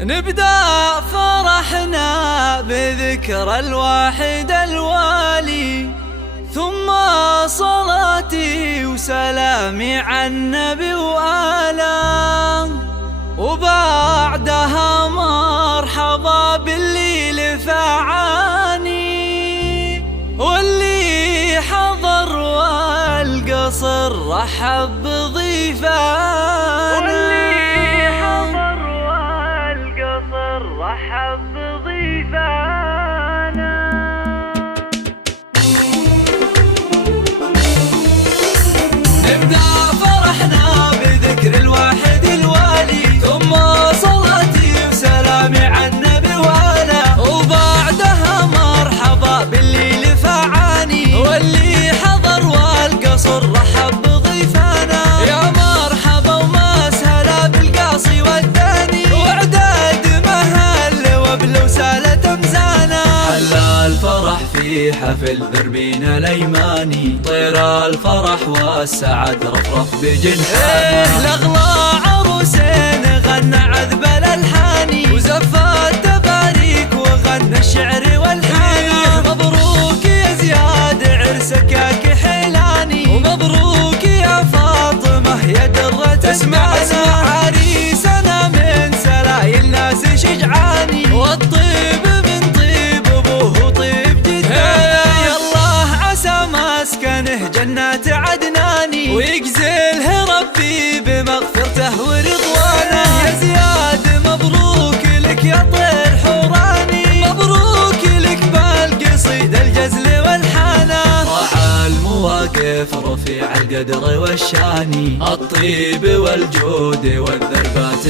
نبدأ فرحنا بذكر الواحد الوالي، ثم صلاتي وسلامي على النبي وآله، وبعدها مرحبا باللي لفعاني، واللي حضر والقصر رحب بضيفانا، رحب بضيفانا. نبدأ فرحنا بذكر الواحد الوالي، ثم صلاتي وسلامي على النبي وآله، وبعدها مرحبا باللي لفعاني، واللي حضر والقصر رحب بضيفانا. يا مرحبا ومسهلا بالقاصي والداني، وعداد لو سالت امزانا. حلى الفرح في حفل دربنا الايماني، طير الفرح والسعد رفرف بجنحانه، الاغلى عروسين غنى عذب الالحاني، وزف التباريك وغنى الشعر والحاني. مبروك يا زياد عرسك يا كحيلاني، ومبروك يا فاطمه يا درة اسمع عريسنا من سلايل ناس شجعاني، والطيب من طيب ابوه وطيب جده. يالله عسى مسكنه جنات عدناني، ويجزله ربي بمغفرته ورضوانه. يا زياد مبروك لك يا طير حوراني، مبروك لك بالقصيد الجزل والحانه. راعى المواقف رفيع القدر والشاني، الطيب والجود والذربات